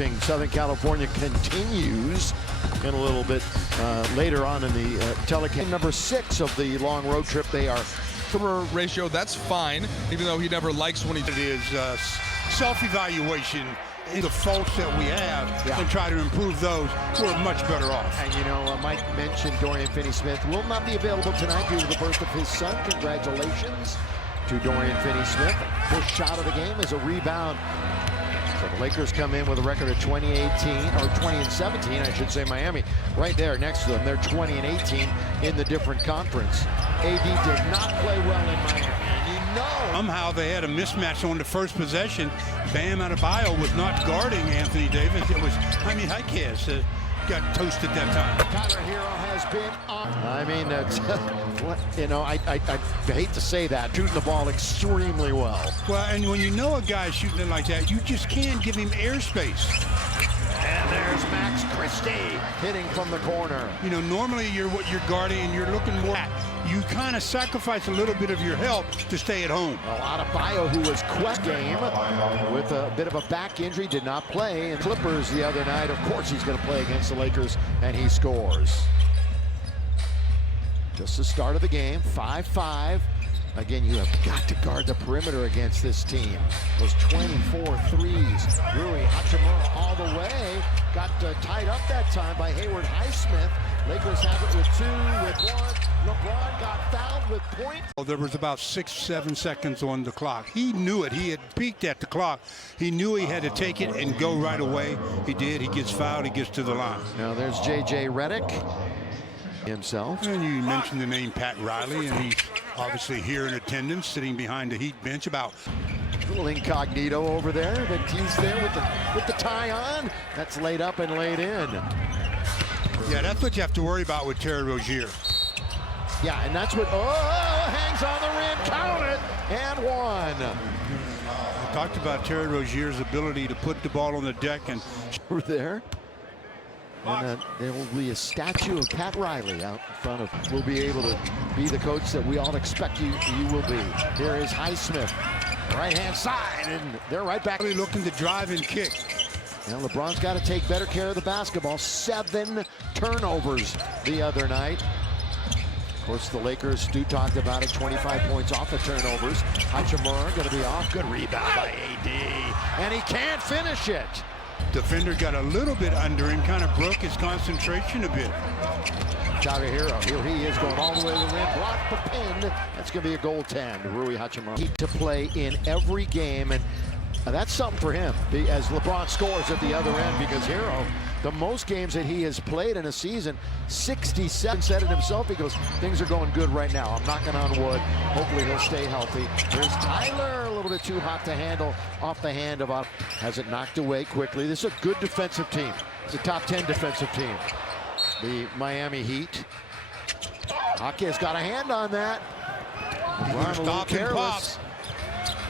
leaving Southern California continues in a little bit later on in the telecast. Number 6 of the long road trip. They are ratio. That's fine, even though he never likes when he it is self-evaluation. The faults that we have and try to improve those, we're much better off. And you know, Mike mentioned Dorian Finney-Smith will not be available tonight due to the birth of his son. Congratulations to Dorian Finney-Smith. First shot of the game is a rebound. So the Lakers come in with a record of 20-18, or 20-17, I should say. Miami right there next to them. They're 20-18 in the different conference. AD did not play well in Miami. Somehow they had a mismatch on the first possession. Bam Adebayo was not guarding Anthony Davis. It was Jaime Jaquez that got toasted that time. Tyler Herro has been on. I mean, you know, I hate to say that, shooting the ball extremely well. Well, and when you know a guy's shooting it like that, you just can't give him airspace. And there's Max Christie hitting from the corner. You know, normally you're guarding and you're looking more at. You kind of sacrifice a little bit of your help to stay at home. Adebayo, who was quest game with a bit of a back injury, did not play. And Clippers the other night, of course he's going to play against the Lakers, and he scores. Just the start of the game, 5-5. Again, you have got to guard the perimeter against this team. Those 24 threes. Rui Hachimura all the way. Got tied up that time by Haywood Highsmith. Lakers have it with 2, with 1. LeBron got fouled with point. There was about 6-7 seconds on the clock. He knew it. He had peeked at the clock. He knew he had to take it and go right away. He did. He gets fouled. He gets to the line. Now there's J.J. Redick himself. And you mentioned the name Pat Riley, and he's obviously here in attendance, sitting behind the Heat bench. About a little incognito over there, but he's there with the tie on. That's laid up and laid in. Yeah, that's what you have to worry about with Terry Rozier. Yeah, and that's what, hangs on the rim, count it, and one. I talked about Terry Rozier's ability to put the ball on the deck and over there. And there will be a statue of Pat Riley out in front of. Will be able to be the coach that we all expect you will be. Here is Highsmith, right-hand side, and they're right back. Really looking to drive and kick. Now LeBron's got to take better care of the basketball. 7 turnovers the other night. Of course, the Lakers, Stu talked about it, 25 points off the turnovers. Hachimura going to be off. Good rebound by AD. And he can't finish it. Defender got a little bit under him, kind of broke his concentration a bit. Tyler Herro, here he is going all the way to the rim, blocked the pin. That's going to be a goaltend. Rui Hachimura. He to play in every game, and that's something for him as LeBron scores at the other end, because Herro, the most games that he has played in a season, 67, said it himself. He goes, things are going good right now. I'm knocking on wood. Hopefully he'll stay healthy. Here's Tyler, a little bit too hot to handle off the hand of has it knocked away quickly. This is a good defensive team. It's a top 10 defensive team. The Miami Heat. Hockey has got a hand on that. Stop and pop.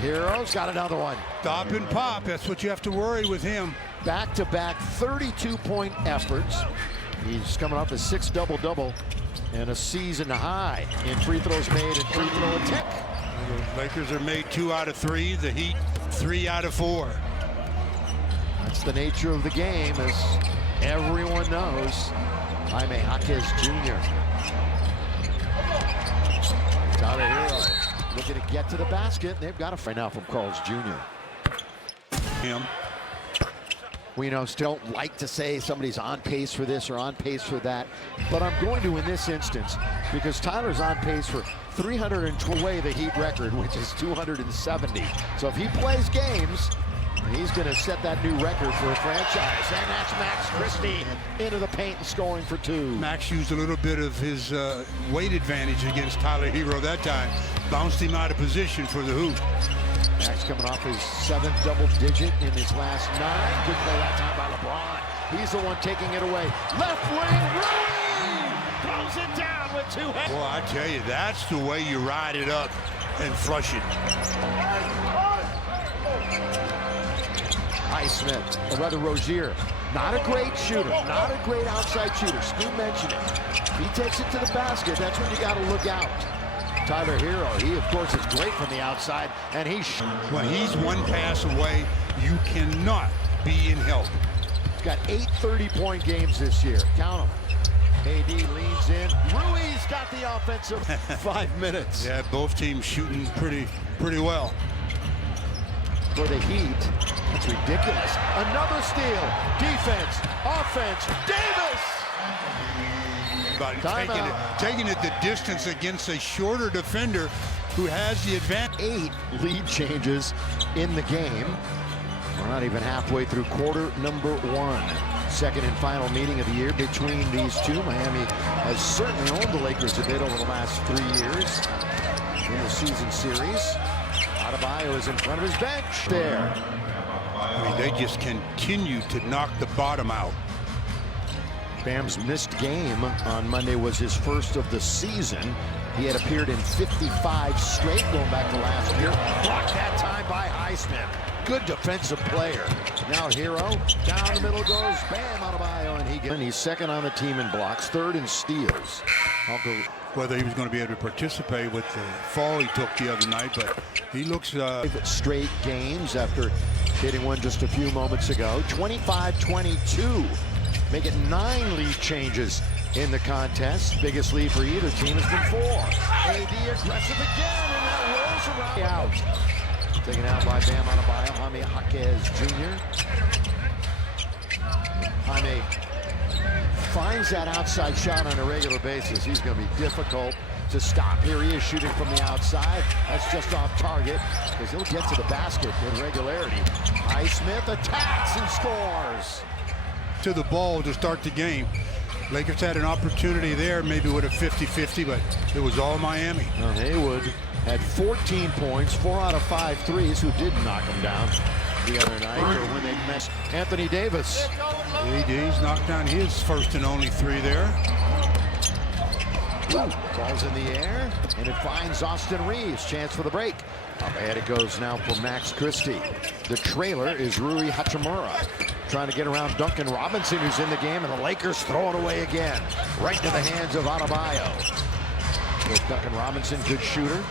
Herro's got another one. Stop and pop. That's what you have to worry with him. Back-to-back 32-point efforts. He's coming off a 6 double-double and a season high in free throws made and free throw attempt. The Lakers are made 2 out of 3. The Heat 3 out of 4. That's the nature of the game, as everyone knows. Jaime Jaquez Jr. Tyler Herro looking to get to the basket. They've got a find out from Carl's Jr. Him. We still don't like to say somebody's on pace for this or on pace for that, but I'm going to in this instance, because Tyler's on pace for 320 away the Heat record, which is 270. So if he plays games, he's going to set that new record for a franchise. And that's Max Christie into the paint and scoring for 2. Max used a little bit of his weight advantage against Tyler Herro that time. Bounced him out of position for the hoop. Max coming off his 7th double-digit in his last 9. Good play that time by LeBron. He's the one taking it away. Left wing, Rui throws it down with 2 hands. Well, I tell you, that's the way you ride it up and flush it. Highsmith, or rather Rozier, not a great shooter, not a great outside shooter. Stu mentioned it. If he takes it to the basket, that's when you got to look out. Tyler Herro, he of course is great from the outside, and when he's one pass away, you cannot be in help. Got 8 30-point games this year. Count them. AD leans in. Rui's got the offensive 5 minutes. Yeah, both teams shooting pretty well. For the Heat, that's ridiculous. Another steal. Defense, offense. Davis! About taking it the distance against a shorter defender who has the advantage. 8 lead changes in the game. We're not even halfway through quarter number 1. Second and final meeting of the year between these two. Miami has certainly owned the Lakers a bit over the last 3 years in the season series. Adebayo is in front of his bench there. I mean, they just continue to knock the bottom out. Bam's missed game on Monday was his first of the season. He had appeared in 55 straight going back to last year. Blocked that time by Highsmith. Good defensive player. Now Herro, down the middle goes Bam Adebayo, and he's second on the team in blocks, third in steals. Whether he was going to be able to participate with the fall he took the other night, but he looks... Straight games after hitting one just a few moments ago. 25-22. Make it 9 lead changes in the contest. Biggest lead for either team has been 4. AD aggressive again, and that rolls around. Out. Taken out by Bam Adebayo. Jaime Jaquez Jr. Jaime finds that outside shot on a regular basis. He's going to be difficult to stop. Here he is shooting from the outside. That's just off target because he'll get to the basket with regularity. Highsmith attacks and scores. To the ball to start the game. Lakers had an opportunity there, maybe with a 50-50, but it was all Miami. Now Haywood had 14 points, 4 out of 5 threes, who did knock him down the other night, or when they missed. Anthony Davis. AD's knocked down his first and only 3 there. Ball's in the air, and it finds Austin Reeves. Chance for the break. Up ahead it goes now for Max Christie. The trailer is Rui Hachimura. Trying to get around Duncan Robinson, who's in the game, and the Lakers throw it away again. Right to the hands of Adebayo. There's Duncan Robinson, good shooter.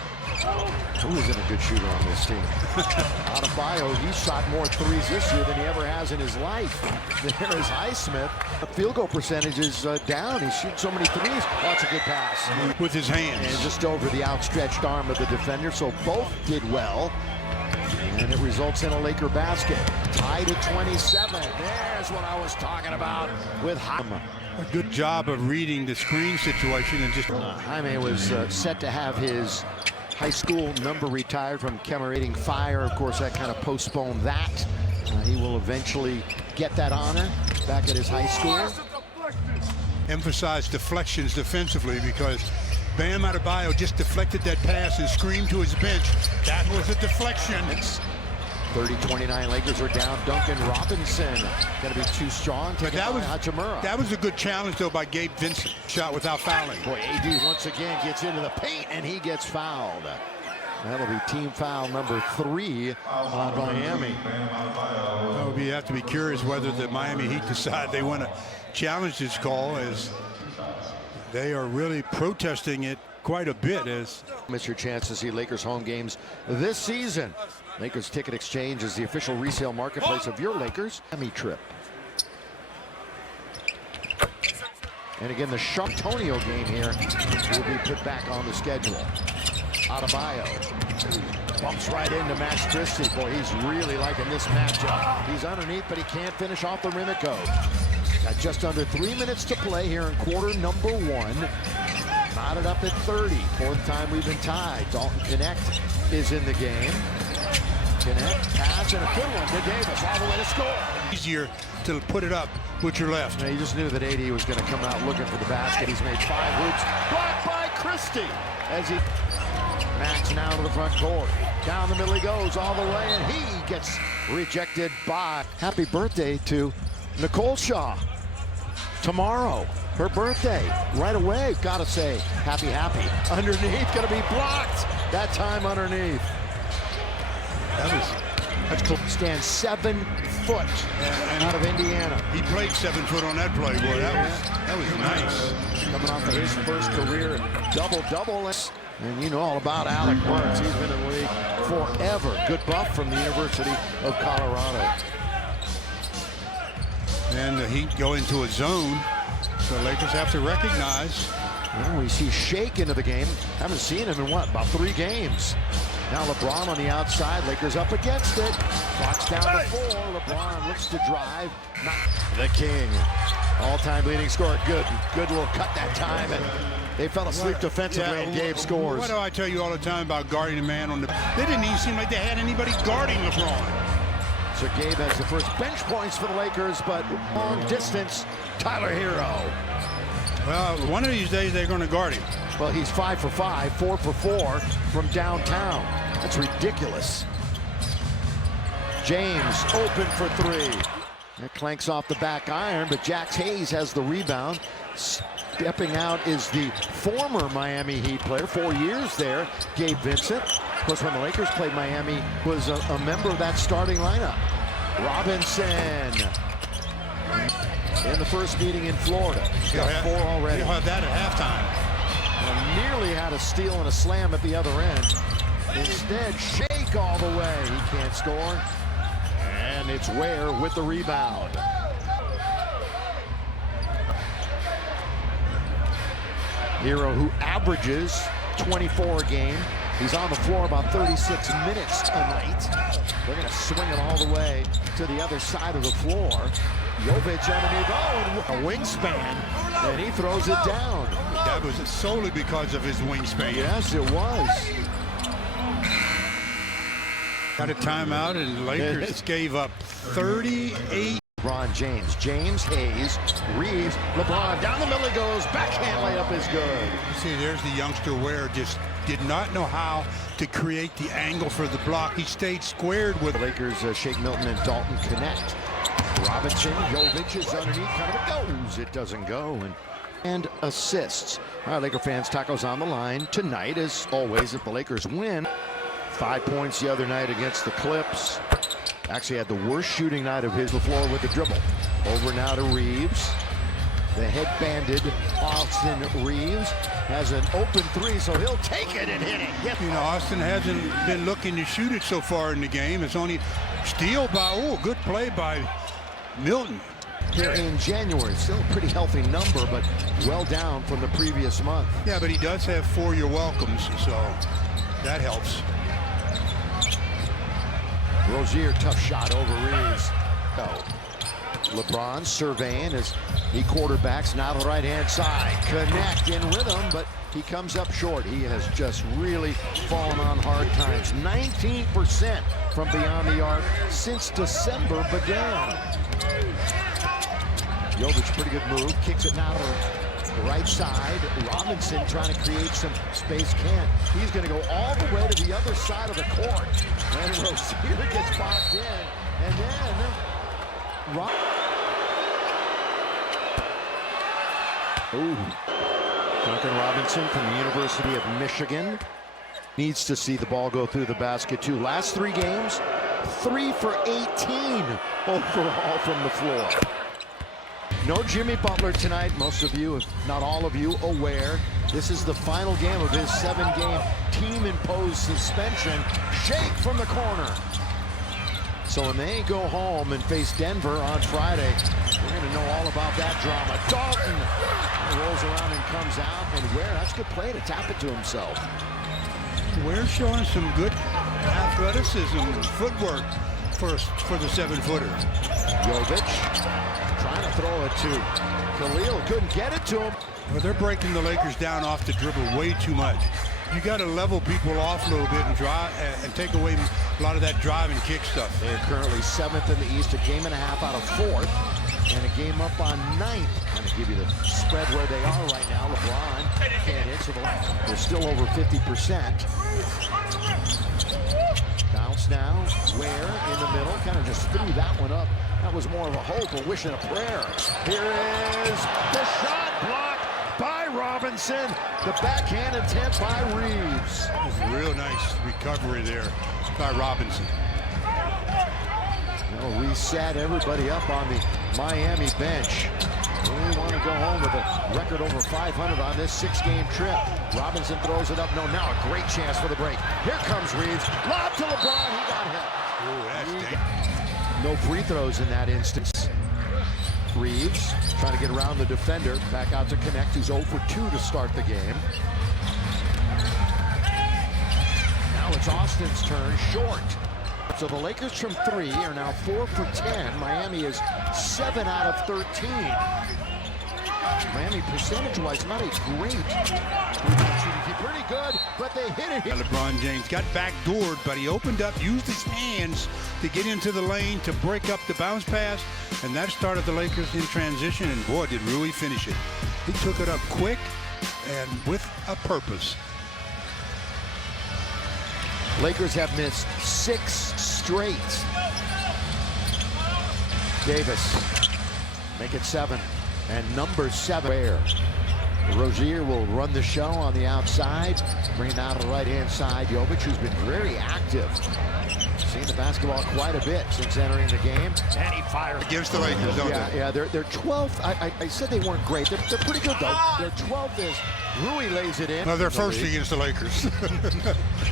Who isn't a good shooter on this team? Adebayo, he shot more threes this year than he ever has in his life. There is Highsmith. The field goal percentage is down. He shoots so many threes. That's a good pass. With his hands. And just over the outstretched arm of the defender, so both did well. And it results in a Laker basket. Tied at 27. There's what I was talking about with Jaime. A good job of reading the screen situation and just... Jaime was set to have his high school number retired from commemorating fire. Of course, that kind of postponed that. He will eventually get that honor back at his high school. Emphasize deflections defensively because Bam Adebayo just deflected that pass and screamed to his bench. That was a deflection. 30-29 Lakers are down. Duncan Robinson going to be too strong. That was Hachimura. That was a good challenge though by Gabe Vincent. Shot without fouling. Boy, AD once again gets into the paint and he gets fouled. That'll be team foul number 3 on Miami. Well, you have to be curious whether the Miami Heat decide they want to challenge this call, as they are really protesting it quite a bit. As miss your chance to see Lakers home games this season. Lakers Ticket Exchange is the official resale marketplace of your Lakers Miami trip. And again, the Sharptonio game here will be put back on the schedule. Adebayo bumps right into Max Christie. Boy, he's really liking this matchup. He's underneath, but he can't finish off the rim. It goes. Got just under 3 minutes to play here in quarter number 1. Knotted up at 30. 4th time we've been tied. Dalton Connect is in the game. Connect, pass, and a good one to Davis, all the way to score. Easier to put it up with your left. Yeah, you just knew that AD was going to come out looking for the basket. He's made 5 hoops. Blocked by Christie as he... Max now to the front court. Down the middle he goes all the way, and he gets rejected by... Happy birthday to Nicole Shaw. Tomorrow, her birthday. Right away, gotta say, happy. Underneath, gonna be blocked. That time underneath. That's cool. Stands 7 foot out of Indiana. He played 7 foot on that play, boy. That was nice. Coming off of his first career double-double. And you know all about Alec Burks. He's been in the league forever. Good buff from the University of Colorado. And the Heat go into a zone. So Lakers have to recognize. Well, we see Shake into the game. Haven't seen him in what, about 3 games. Now LeBron on the outside. Lakers up against it. Clock's down to 4. LeBron looks to drive. Not the king. All-time leading scorer. Good little cut that time. And they fell asleep defensively and Gabe scores. What do I tell you all the time about guarding a man on the... They didn't even seem like they had anybody guarding LeBron. So Gabe has the first bench points for the Lakers, but long distance, Tyler Herro. Well, one of these days they're going to guard him. Well, he's 5 for 5, 4 for 4 from downtown. That's ridiculous. James open for 3. That clanks off the back iron, but Jax Hayes has the rebound. Stepping out is the former Miami Heat player, 4 years there, Gabe Vincent. Of course, when the Lakers played Miami, was a member of that starting lineup. Robinson in the first meeting in Florida. He's got 4 already. He'll have that at halftime. Well, nearly had a steal and a slam at the other end. Instead, Shake all the way. He can't score. And it's Ware with the rebound. Herro, who averages 24 a game. He's on the floor about 36 minutes a night. They're going to swing it all the way to the other side of the floor. Jovic underneath, a wingspan, and he throws it down. That was solely because of his wingspan. Yes, it was. Got a timeout, and the Lakers gave up 38. LeBron James, Hayes, Reeves, LeBron down the middle he goes. Backhand layup is good. See, there's the youngster Ware, just did not know how to create the angle for the block. He stayed squared with the Lakers. Shake Milton and Dalton connect. Robinson, Jovic is underneath, kind of goes. It doesn't go. And assists. All right, Laker fans, tacos on the line tonight, as always, if the Lakers win. 5 points the other night against the Clips. Actually had the worst shooting night of his floor with the dribble. Over now to Reeves. The head-banded Austin Reeves has an open 3, so he'll take it and hit it. You know, Austin hasn't been looking to shoot it so far in the game. It's only steal by, good play by Milton. Here in January, still a pretty healthy number, but well down from the previous month. Yeah, but he does have 4 year welcomes, so that helps. Rozier, tough shot over Reeves. LeBron surveying as he quarterbacks now the right-hand side. Connect in rhythm, but he comes up short. He has just really fallen on hard times. 19% from beyond the arc since December began. Jovic, pretty good move. Kicks it now to the right side. Robinson trying to create some space. Can't. He's going to go all the way to the other side of the court. And Rozier gets boxed in. And then Duncan Robinson from the University of Michigan needs to see the ball go through the basket too. Last 3 games, 3 for 18 overall from the floor. No Jimmy Butler tonight. Most of you, if not all of you, aware. This is the final game of his 7-game team-imposed suspension. Shake from the corner. So when they go home and face Denver on Friday, we're going to know all about that drama. Dalton rolls around and comes out, and Ware, that's a good play to tap it to himself. Ware's showing some good athleticism and footwork for the 7-footer. Jovic trying to throw it to Khalil, couldn't get it to him. Well, they're breaking the Lakers down off the dribble way too much. You got to level people off a little bit and drive and take away a lot of that drive and kick stuff. They're currently 7th in the East, a game and a half out of 4th, and a game up on 9th. Kind of give you the spread where they are right now. LeBron can't hit, so they're still over 50%. Bounce now, Ware in the middle, kind of just threw that one up. That was more of a hope, a wish and a prayer. Here is the shot blocked by Robinson. The backhand attempt by Reeves. It was a real nice recovery there by Robinson. Well, reset everybody up on the Miami bench. We want to go home with a record over 500 on this 6-game trip. Robinson throws it up. No, now a great chance for the break. Here comes Reeves. Lob to LeBron. He got hit. Ooh, that's dangerous. No free throws in that instance. Reeves trying to get around the defender. Back out to connect. He's 0 for 2 to start the game. Now it's Austin's turn, short. So the Lakers from 3 are now 4 for 10. Miami is 7 out of 13. Miami percentage-wise not a great shooting. Pretty good, but they hit it. LeBron James got backdoored, but he opened up, used his hands to get into the lane to break up the bounce pass, and that started the Lakers in transition, and boy, did Rui finish it. He took it up quick and with a purpose. Lakers have missed 6 straight. Davis, make it 7. And number 7, where Rozier will run the show on the outside, bring it down to the right-hand side. Jovic, who's been very active, seen the basketball quite a bit since entering the game, and he fires Against the Lakers, don't they? Yeah, they're 12th. I said they weren't great. They're pretty good though. Their 12th is Rui lays it in. No, they're first against the Lakers.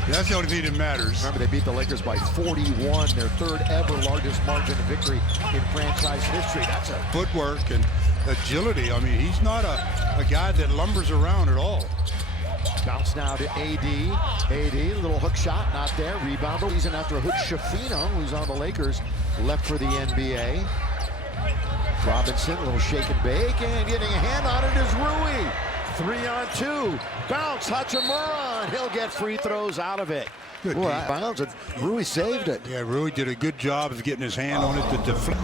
That's the only thing that matters. Remember, they beat the Lakers by 41, their 3rd ever largest margin of victory in franchise history. That's a footwork and agility. I mean, he's not a guy that lumbers around at all. Bounce now to AD. AD, little hook shot, not there. Rebound. Season after a hook, Shafino, who's on the Lakers, left for the NBA. Robinson, little shake and bake, and getting a hand on it is Rui. 3 on 2. Bounce, Hachimura, and he'll get free throws out of it. Good bounce, and Rui saved it. Yeah, Rui did a good job of getting his hand on it to deflect.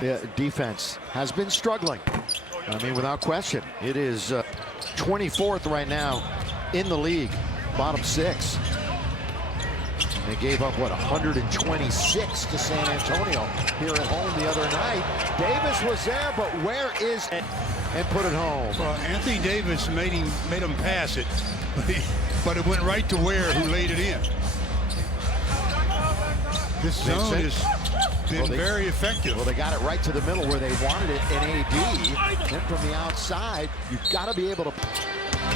The defense has been struggling. I mean, without question. It is 24th right now in the league, bottom 6. They gave up, what, 126 to San Antonio here at home the other night. Davis was there, but where is it? And put it home. Well, Anthony Davis made him pass it, but it went right to Ware, who laid it in. This zone has been very effective. Well, they got it right to the middle where they wanted it in AD. Then from the outside, you've got to be able to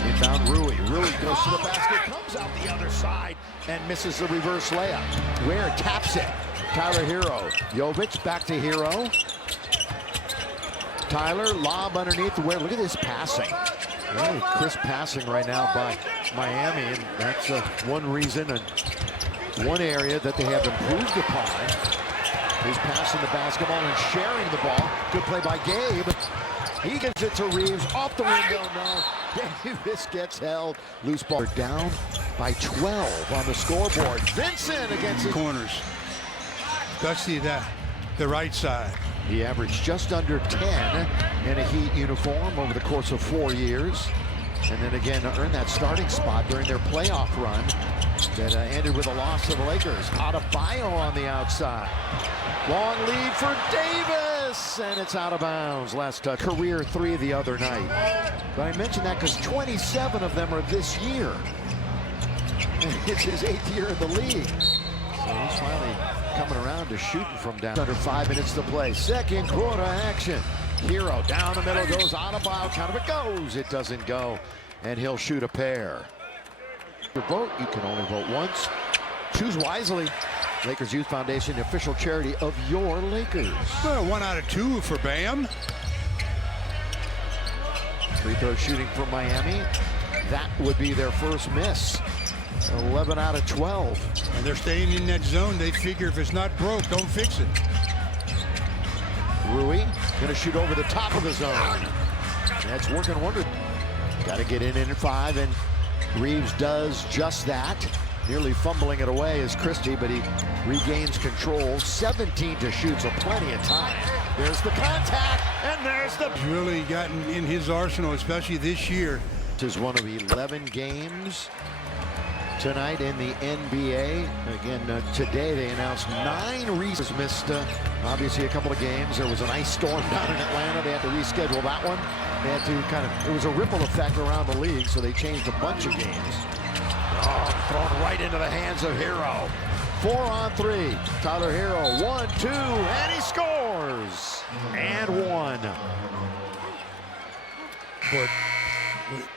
inbound Rui. Rui goes to the basket, comes out the other side, and misses the reverse layup. Ware taps it. Tyler Herro. Jovic back to Herro. Tyler, lob underneath the Ware. Look at this passing. Really crisp passing right now by Miami, and that's one reason and one area that they have improved upon. He's passing the basketball and sharing the ball. Good play by Gabe. He gets it to Reeves. Off the window, no. Davis gets held. Loose ball. Down by 12 on the scoreboard. Vincent against the corners. Especially the right side. He averaged just under 10 in a Heat uniform over the course of 4 years. And then again, earned that starting spot during their playoff run that ended with a loss to the Lakers. Adebayo on the outside. Long lead for Davis, and it's out of bounds. Last career 3 the other night. But I mention that because 27 of them are this year. And it's his 8th year in the league. So he's finally coming around to shooting from down. Under 5 minutes to play. Second quarter action. Herro down the middle, goes Adebayo, count of it goes. It doesn't go, and he'll shoot a pair. To vote, you can only vote once. Choose wisely. Lakers Youth Foundation, the official charity of your Lakers. Well, 1 out of 2 for Bam. Free throw shooting for Miami. That would be their first miss. 11 out of 12. And they're staying in that zone. They figure if it's not broke, don't fix it. Rui gonna shoot over the top of the zone. That's working wonder. Got to get in at 5, and Reeves does just that. Nearly fumbling it away is Christie, but he regains control. 17 to shoot, so plenty of time. There's the contact, and there's the... He's really gotten in his arsenal, especially this year. This is one of 11 games tonight in the NBA. Again, today they announced 9 reasons. Missed, obviously, a couple of games. There was an ice storm down in Atlanta. They had to reschedule that one. They had to it was a ripple effect around the league, so they changed a bunch of games. Oh, thrown right into the hands of Herro. 4 on 3. Tyler Herro, 1, 2, and he scores. And 1. But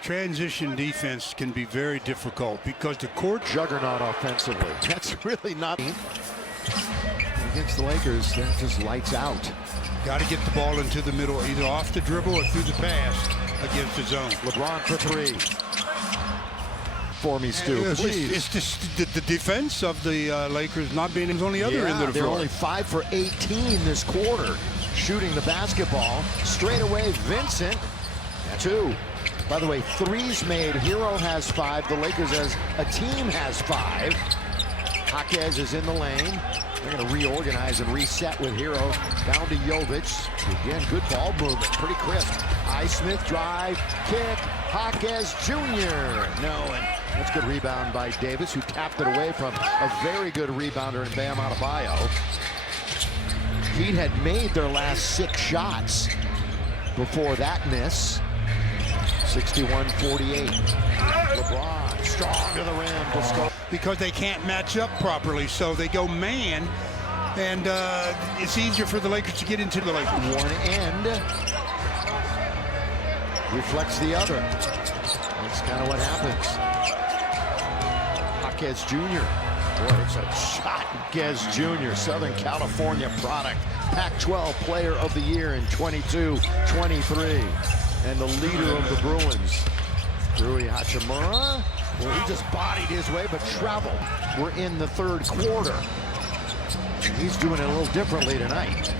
transition defense can be very difficult because the court juggernaut offensively. That's really not. against the Lakers, they're just lights out. Got to get the ball into the middle, either off the dribble or through the pass against the zone. LeBron for three. For me, Stu, please. It's just the defense of the Lakers not being on the other end of the they're floor. only 5 for 18 this quarter, shooting the basketball. Straight away, Vincent, 2. By the way, threes made. Herro has 5. The Lakers as a team has 5. Jaquez is in the lane. They're going to reorganize and reset with Herro down to Jovic. Again, good ball movement, pretty crisp. Highsmith drive, kick, Jaquez Jr. No, and that's good rebound by Davis, who tapped it away from a very good rebounder in Bam Adebayo. Heat had made their last 6 shots before that miss. 61-48. LeBron strong to the rim to score. Because they can't match up properly, so they go man, and it's easier for the Lakers to get into the Lakers. One end reflects the other. That's kind of what happens. Jaquez Jr. Boy, it's a shot. Jaquez Jr., Southern California product. Pac-12 Player of the Year in 22-23. And the leader of the Bruins, Rui Hachimura. Well, he just bodied his way, but traveled. We're in the 3rd quarter. He's doing it a little differently tonight.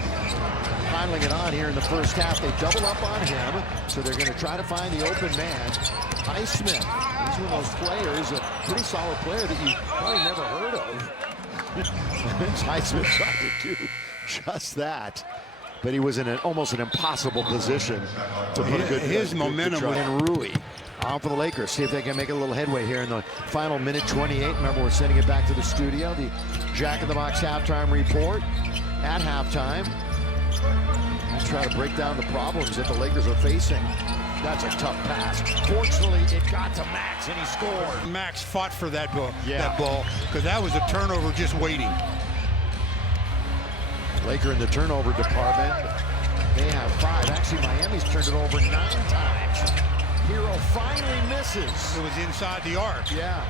Piling it on here in the first half. They double up on him, so they're going to try to find the open man. Highsmith, he's one of those players, a pretty solid player that you probably never heard of. Highsmith tried to do just that, but he was in almost an impossible position to put a good his momentum. And Rui on for the Lakers. See if they can make a little headway here in the final minute 28. Remember, we're sending it back to the studio. The Jack in the Box halftime report at halftime. Let's try to break down the problems that the Lakers are facing. That's a tough pass. Fortunately, it got to Max, and he scored. Max fought for that ball, because that was a turnover just waiting. Laker in the turnover department. They have 5. Actually, Miami's turned it over 9 times. Herro finally misses. It was inside the arc. Yeah.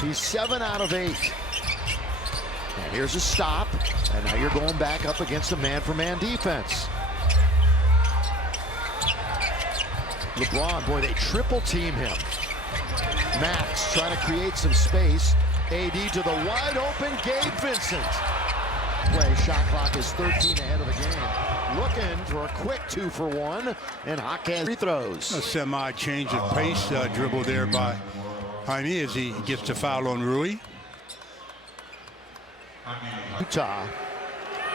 He's 7 out of 8. And here's a stop. And now you're going back up against a man-for-man defense. LeBron, boy, they triple team him. Max trying to create some space. AD to the wide open Gabe Vincent. Play, shot clock is 13 ahead of the game. Looking for a quick 2-for-1, and Jaquez free throws. A semi-change of pace dribble there by Jaime as he gets to foul on Rui. Utah,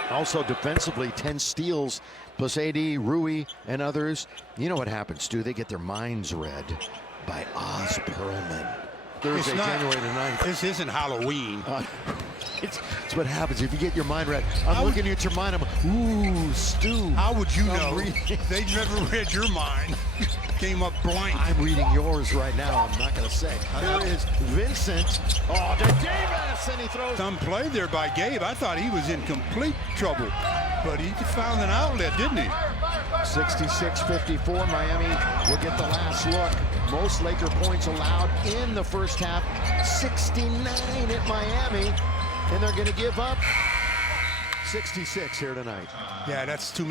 also defensively, 10 steals, plus AD, Rui, and others. You know what happens, Stu? They get their minds read by Oz Perlman. Thursday, January the 9th. This isn't Halloween. It's what happens if you get your mind read. I'm looking at your mind. Ooh, Stu. How would you know? They never read your mind. Came up blank. I'm reading yours right now. I'm not going to say. Here is Vincent. Oh, to Davis, and he throws. Some play there by Gabe. I thought he was in complete trouble, but he found an outlet, didn't he? 66-54. Miami will get the last look. Most Laker points allowed in the first half. 69 at Miami. And they're going to give up 66 here tonight. Yeah, that's too